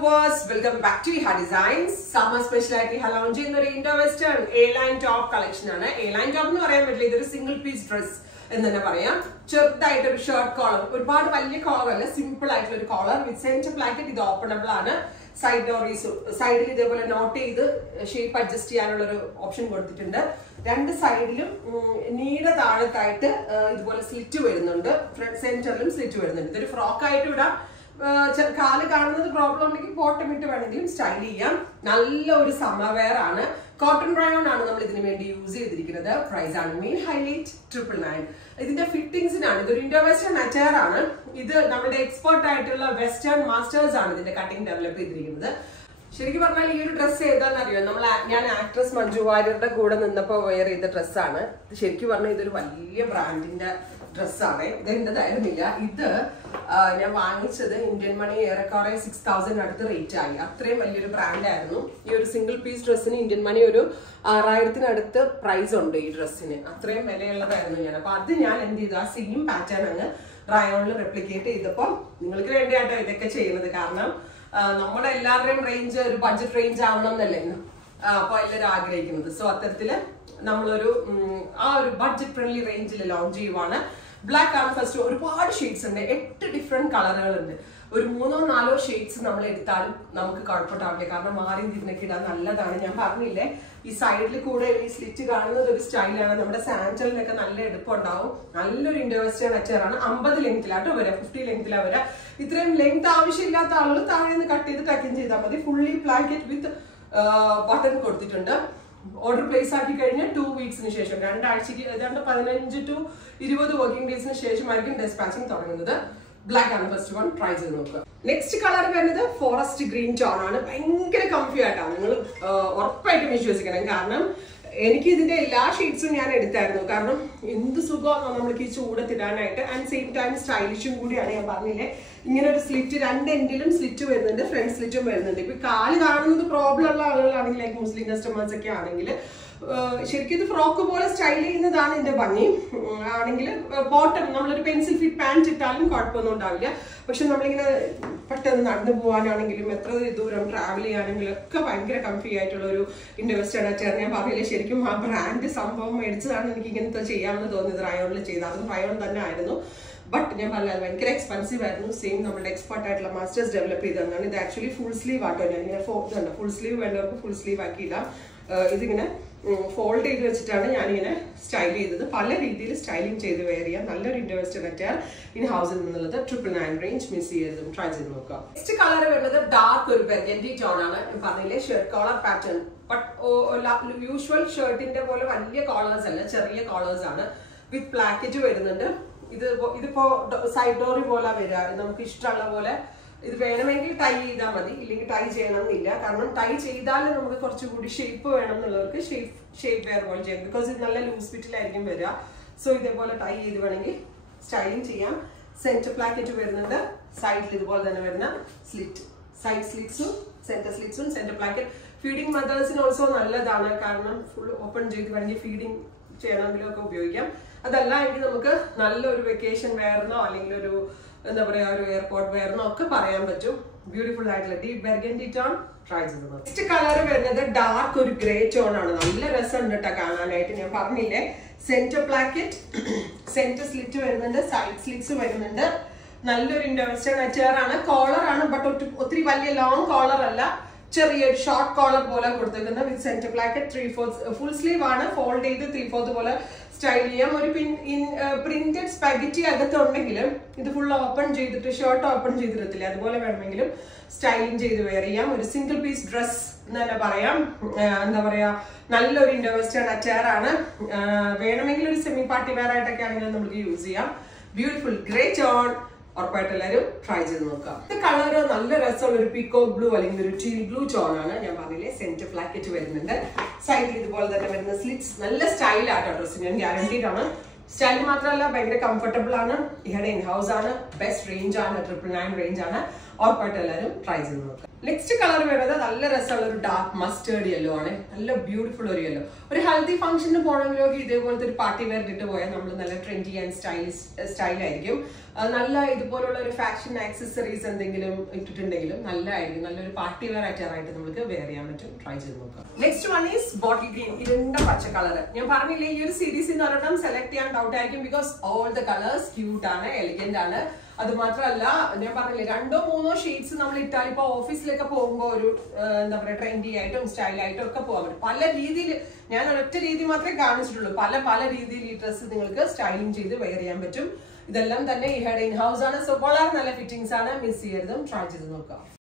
viewers, welcome back to Iha Designs. Summer speciality lounge in the Indo-Western A-line top collection. A-line top is a single piece dress. Shirt collar. Collar, simple collar with center placket is openable. Side doors, side note shape adjust option. Two side need a slit front center slit frock problem style summer wear cotton rayon use price main highlight 999. This fittings in Indo-Western attire expert Western masters cutting develop ശരിക്കും പറഞ്ഞാൽ ഈ ഒരു dress ഏതാണെന്നറിയോ ഞാൻ actress Manju വാര്യരുടെ കൂടെ നിന്നപ്പോൾ wear ചെയ്ത ഡ്രസ്സാണ് ശരിക്കും പറഞ്ഞാൽ ഇതൊരു വലിയ ബ്രാൻഡിന്റെ ഡ്രസ്സാണ് ഇതെന്റേതായിരുന്നില്ല ഇത് ഞാൻ വാങ്ങിച്ചത് ഇന്ത്യൻ മണി ഏറെക്കുറെ 6000 അടുത്ത് റേറ്റ് ആയി അത്രയും വലിയൊരു ബ്രാൻഡായിരുന്നു ഈ ഒരു സിംഗിൾ പീസ് ഡ്രസ്സിന് ഇന്ത്യൻ മണി ഒരു 6000 അടുത്ത് പ്രൈസ് ഉണ്ട് ഈ ഡ്രസ്സിന് അത്രയും വിലയുള്ളതായിരുന്നു ഞാൻ അപ്പോൾ അത് ഞാൻ എന്ത് ചെയ്തു ആ സെയിം പാറ്റേൺ അങ്ങ് റയോണിൽ റെപ്ലിക്കേറ്റ് ചെയ്തപ്പോൾ നിങ്ങൾക്ക് വേണ്ടിയാട്ടോ ഇതൊക്കെ ചെയ്യുന്നത് കാരണം നമ്മുടെ എല്ലാവരുടെയും റേഞ്ച് ഒരു ബഡ്ജറ്റ് റേഞ്ച് ആവണം എന്നല്ലേ അപ്പോൾ എല്ലാവരും ആഗ്രഹിക്കുന്നത് സോ അത്തരത്തില് നമ്മളൊരു ആ ഒരു ബഡ്ജറ്റ് ഫ്രണ്ട്ലി റേഞ്ചിൽ ലോഞ്ച് ചെയ്യുവാണ് ബ്ലാക്ക് ആണ് ഫസ്റ്റ് ഒരുപാട് ഷെയ്ഡ്സ് ഉണ്ട് 8 ഡിഫറെന്റ് കളറുകളുണ്ട് ഒരു 3-4 ഷെയ്ഡ്സ് നമ്മൾ എടുത്താലും നമുക്ക് കുഴപ്പമില്ല കാരണം മാറി തിരിഞ്ഞൊക്കെ ഇടാൻ നല്ലതാണ് ഞാൻ പറഞ്ഞില്ലേ ഈ സൈഡിൽ കൂടെ ഈ സ്ലിറ്റ് കാണുന്നത് ഒരു സ്റ്റൈലാണ് നമ്മുടെ സാൻഡലിനൊക്കെ നല്ല എടുപ്പുണ്ടാവും നല്ലൊരു ഇൻഡോ-വെസ്റ്റേൺ അറ്റയറാണ് 50 ലെങ്ത്തിലാട്ടോ വരാം 50 ലെങ്ത്തിലാണ് വരാം ഇത്രയും ലെങ്ത് ആവശ്യമില്ലാത്ത ആളുകൾ താഴെ നിന്ന് കട്ട് ചെയ്ത് ടക്കിൻ ചെയ്താൽ മതി ഫുള്ളി ബ്ലാങ്കറ്റ് വിത്ത് ബട്ടൺ കൊടുത്തിട്ടുണ്ട് ഓർഡർ പ്ലേസ് ആക്കി കഴിഞ്ഞാൽ 2 വീക്സിന് ശേഷം 2 ആഴ്ചക്ക് ഏതാണ്ട് 15 to 20 വർക്കിംഗ് ഡേയ്സിന് ശേഷമായിരിക്കും ഡെസ്പാച്ചിങ് തുടങ്ങുന്നത് ബ്ലാക്ക് ആണ് ഫസ്റ്റ് വൺ ട്രൈ ചെയ്ത് നോക്കുക നെക്സ്റ്റ് കളർ വരുന്നത് ഫോറസ്റ്റ് ഗ്രീൻ ടോൺ ആണ് ഭയങ്കര കംഫി ആയിട്ടാണ് നിങ്ങൾ ഉറപ്പായിട്ടും വിശ്വസിക്കണം കാരണം എനിക്ക് ഇതിന്റെ എല്ലാ ഷെയ്ഡ്സും ഞാൻ എടുത്തായിരുന്നു കാരണം എന്ത് സുഖമാണ് നമ്മൾക്ക് ഈ ചൂടത്തിടാനായിട്ട് ആൻഡ് സെയിം ടൈം സ്റ്റൈലിഷും കൂടിയാണ് ഞാൻ പറഞ്ഞില്ലേ ഇങ്ങനെ ഒരു സ്ലിറ്റ് രണ്ട് എൻഡിലും സ്ലിറ്റ് വരുന്നുണ്ട് ഫ്രണ്ട് സ്ലിറ്റും വരുന്നുണ്ട് ഇപ്പൊ കാല് കാണുന്നത് പ്രോബ്ലം ഉള്ള ആളുകളാണെങ്കിൽ ലൈക്ക് മുസ്ലിം കസ്റ്റമേഴ്സ് ഒക്കെ ആണെങ്കിൽ ശരിക്കും ഇത് ഫ്രോക്ക് പോലെ സ്റ്റൈൽ ചെയ്യുന്നതാണ് ഇതിന്റെ ഭംഗി ആണെങ്കിൽ ബോട്ടം നമ്മളൊരു പെൻസിൽ ഫിറ്റ് പാൻറ് ഇട്ടാലും കുഴപ്പമൊന്നും ഉണ്ടാവില്ല പക്ഷെ നമ്മളിങ്ങനെ പെട്ടെന്ന് നടന്നു പോകാനാണെങ്കിലും എത്ര ദൂരം ട്രാവൽ ചെയ്യാണെങ്കിലും ഒക്കെ ഭയങ്കര കംഫി ആയിട്ടുള്ള ഒരു ഇൻഡോ-വെസ്റ്റേൺ അറ്റയർ ഞാൻ പറഞ്ഞില്ലേ ശരിക്കും ആ ബ്രാൻഡ് സംഭവം മേടിച്ചതാണ് എനിക്ക് ഇങ്ങനത്തെ ചെയ്യാമെന്ന് തോന്നിയത് റയോണിൽ ചെയ്ത് അതും റയോൺ തന്നെ ആയിരുന്നു ബട്ട് ഞാൻ പറഞ്ഞത് ഭയങ്കര എക്സ്പെൻസീവ് ആയിരുന്നു സെയിം നമ്മുടെ എക്സ്പെർട്ട് ആയിട്ടുള്ള മാസ്റ്റേഴ്സ് ഡെവലപ്പ് ചെയ്തതാണ് ഇത് ആക്ച്വലി ഫുൾ സ്ലീവ് ആട്ടോ ഞാൻ ഇങ്ങനെ ഫുൾ സ്ലീവ് വേണ്ടവർക്ക് ഫുൾ സ്ലീവ് ആക്കിയിടാം ഇതിങ്ങനെ ഫോൾഡ് ചെയ്ത് വെച്ചിട്ടാണ് ഞാനിങ്ങനെ സ്റ്റൈൽ ചെയ്തത് പല രീതിയിൽ സ്റ്റൈലിംഗ് ചെയ്ത് വെയർ ചെയ്യാം നല്ലൊരു ഇൻഡോ-വെസ്റ്റേൺ അറ്റയർ ഇൻ ഹൗസിൽ നിന്നുള്ളത് 999 റേഞ്ച് മിസ് ചെയ്തതും ട്രൈ ചെയ്ത് നോക്കാം നെക്സ്റ്റ് കളർ വരുന്നത് ഡാർക്ക് ഒരു ബെർഗൻഡി ടോൺ ആണ് പറഞ്ഞില്ലേ shirt collar pattern but usual ഷർട്ടിന്റെ പോലെ വലിയ കോളേഴ്സ് അല്ല ചെറിയ കോളേഴ്സ് ആണ് വിത്ത് പ്ലാക്കറ്റ് വരുന്നുണ്ട് ഇതിപ്പോ സൈഡ് ഡോറി പോലെ വരിക നമുക്ക് ഇഷ്ടമുള്ള പോലെ ഇത് വേണമെങ്കിൽ ടൈ ചെയ്താൽ മതി ഇല്ലെങ്കിൽ ടൈ ചെയ്യണമെന്നില്ല കാരണം ടൈ ചെയ്താൽ നമുക്ക് കുറച്ചുകൂടി ഷേപ്പ് വേണം എന്നുള്ളവർക്ക് ഷേപ്പ് വെയർ പോലെ ചെയ്യാം ബിക്കോസ് ഇത് നല്ല ലൂസ് ഫിറ്റിലായിരിക്കും വരിക സോ ഇതേപോലെ ടൈ ചെയ്ത് വേണമെങ്കിൽ സ്റ്റൈലിംഗ് ചെയ്യാം സെന്റർ പ്ലാക്കറ്റ് വരുന്നുണ്ട് സൈഡിൽ ഇതുപോലെ തന്നെ വരുന്ന സ്ലിറ്റ് സൈഡ് സ്ലിറ്റ്സും സെന്റർ പ്ലാക്കറ്റ് ഫീഡിങ് മദേഴ്സിന് ഓൾസോ നല്ലതാണ് കാരണം ഫുൾ ഓപ്പൺ ചെയ്ത് വേണമെങ്കിൽ ഫീഡിങ് ചെയ്യണമെങ്കിലും ഒക്കെ ഉപയോഗിക്കാം അതല്ല എങ്കിൽ നമുക്ക് നല്ലൊരു വെക്കേഷൻ വെയറിനോ അല്ലെങ്കിൽ ഒരു എന്താ പറയാ ഒരു എയർപോർട്ട് വെയറിനോ ഒക്കെ പറയാൻ പറ്റും ബ്യൂട്ടിഫുൾ ആയിട്ടുള്ള ഡീപ് ബെർഗൻഡി ടോൺ ട്രൈ ചെയ്തത് നെക്സ്റ്റ് കളർ വരുന്നത് ഡാർക്ക് ഒരു ഗ്രേ ടോൺ ആണ് നല്ല രസമുണ്ട് കേട്ടോ കാണാനായിട്ട് ഞാൻ പറഞ്ഞില്ലേ സെന്റർ പ്ലാക്കറ്റ് സെന്റർ സ്ലിറ്റ് വരുന്നുണ്ട് സൈഡ് സ്ലിറ്റ്സ് വരുന്നുണ്ട് നല്ലൊരു ഇൻഡോ-വെസ്റ്റേൺ അറ്റയർ ആണ് കോളർ ആണ് ബട്ട് ഒത്തിരി വലിയ ലോങ് കോളർ അല്ല ചെറിയൊരു ഷോർട്ട് കോളർ പോലെ കൊടുത്തേക്കുന്ന with centre placket 3/4 full sleeve ആണ് ഫോൾഡ് ചെയ്ത് 3/4 പോലെ സ്റ്റൈൽ ചെയ്യാം ഒരു പ്രിന്റഡ് സ്പാഗറ്റി അകത്തുണ്ടെങ്കിലും ഇത് ഫുൾ ഓപ്പൺ ചെയ്തിട്ട് ഷർട്ട് ഓപ്പൺ ചെയ്തിടത്തില്ല അതുപോലെ വേണമെങ്കിലും സ്റ്റൈലിംഗ് ചെയ്ത് വെയർ ചെയ്യാം ഒരു സിംഗിൾ പീസ് ഡ്രസ് എന്ന് തന്നെ പറയാം എന്താ പറയാ നല്ലൊരു ഇൻഡോ-വെസ്റ്റേൺ അറ്റയർ ആണ് വേണമെങ്കിൽ ഒരു സെമി പാർട്ടി വെയർ ആയിട്ടൊക്കെ ആണെങ്കിലും നമുക്ക് യൂസ് ചെയ്യാം ബ്യൂട്ടിഫുൾ ഗ്രേ ടോൺ ഉറപ്പായിട്ട് എല്ലാവരും ട്രൈ ചെയ്ത് നോക്കാം ഇത് കളർ നല്ല രസമുള്ള ഒരു പീകോക്ക് ബ്ലൂ അല്ലെങ്കിൽ ഒരു ടീൽ ബ്ലൂ ടോൺ ആണ് ഞാൻ പറഞ്ഞില്ലേ സെന്റർ പ്ലാക്കറ്റ് വരുന്നുണ്ട് സൈഡിൽ ഇതുപോലെ തന്നെ വരുന്ന സ്ലിറ്റ്സ് നല്ല സ്റ്റൈൽ ആട്ടോ ഡ്രസ് ഞാൻ ഗ്യാരണ്ടീഡ് ആണ് സ്റ്റൈൽ മാത്രമല്ല ഭയങ്കര കംഫർട്ടബിൾ ആണ് ഇവിടെ ഇൻ ഹൗസ് ആണ് ബെസ്റ്റ് റേഞ്ച് ആണ് 999 റേഞ്ച് ആണ് ഉറപ്പായിട്ട് എല്ലാവരും ട്രൈ ചെയ്ത് നോക്കാം നെക്സ്റ്റ് കളർ വരുന്നത് നല്ല രസമുള്ള ഒരു ഡാർക്ക് മസ്റ്റേർഡ് യെല്ലോ ആണ് നല്ല ബ്യൂട്ടിഫുൾ ഒരു യെല്ലോ ഒരു ഹെൽത്തി ഫംഗ്ഷന് പോകണമെങ്കിലൊക്കെ ഇതേപോലത്തെ ഒരു പാർട്ടി വെയർ ഇട്ട് പോയാൽ നമ്മൾ നല്ല ട്രെൻഡി ആൻഡ് സ്റ്റൈലായിരിക്കും നല്ല ഇതുപോലുള്ള ഒരു ഫാഷൻ ആക്സസറീസ് എന്തെങ്കിലും ഇട്ടിട്ടുണ്ടെങ്കിലും നല്ലതായിരിക്കും. നല്ലൊരു പാർട്ടി വെയർ ആയിട്ട് നമുക്ക് വെയർ ചെയ്യാൻ പറ്റും. ട്രൈ ചെയ്ത് നോക്കാം. Next one is bottle green. ഇരുണ്ട പച്ച കളർ. ഞാൻ പറഞ്ഞില്ലേ ഈ ഒരു സീരീസ് എന്ന് പറഞ്ഞാൽ സെലക്ട് ചെയ്യാൻ ഡൗട്ട് ആയിരിക്കും. Because all the colours cute ആണ്, എലിഗന്റ് ആണ്. അത് മാത്രമല്ല ഞാൻ പറഞ്ഞില്ലേ 2-3 ഷെയ്ഡ്സ് നമ്മൾ ഇട്ടാൽ ഇപ്പൊ ഓഫീസിലൊക്കെ പോകുമ്പോൾ ഒരു എന്താ പറയുക ട്രെൻഡി ആയിട്ടും സ്റ്റൈലായിട്ടും ഒക്കെ പോകാൻ പറ്റും. പല രീതിയിൽ, ഞാൻ ഒരൊറ്റ രീതി മാത്രമേ കാണിച്ചിട്ടുള്ളൂ. പല രീതിയിൽ ഈ ഡ്രസ്സ് നിങ്ങൾക്ക് സ്റ്റൈലിംഗ് ചെയ്ത് വെയർ ചെയ്യാൻ പറ്റും. ഇതെല്ലാം തന്നെ ഈ ഹെഡ് ഇൻ ഹൗസ് ആണ്. സോ വളരെ നല്ല ഫിറ്റിംഗ്സ് ആണ്. മിസ് ചെയ്യരുതും. ട്രൈ ചെയ്ത് നോക്കാം.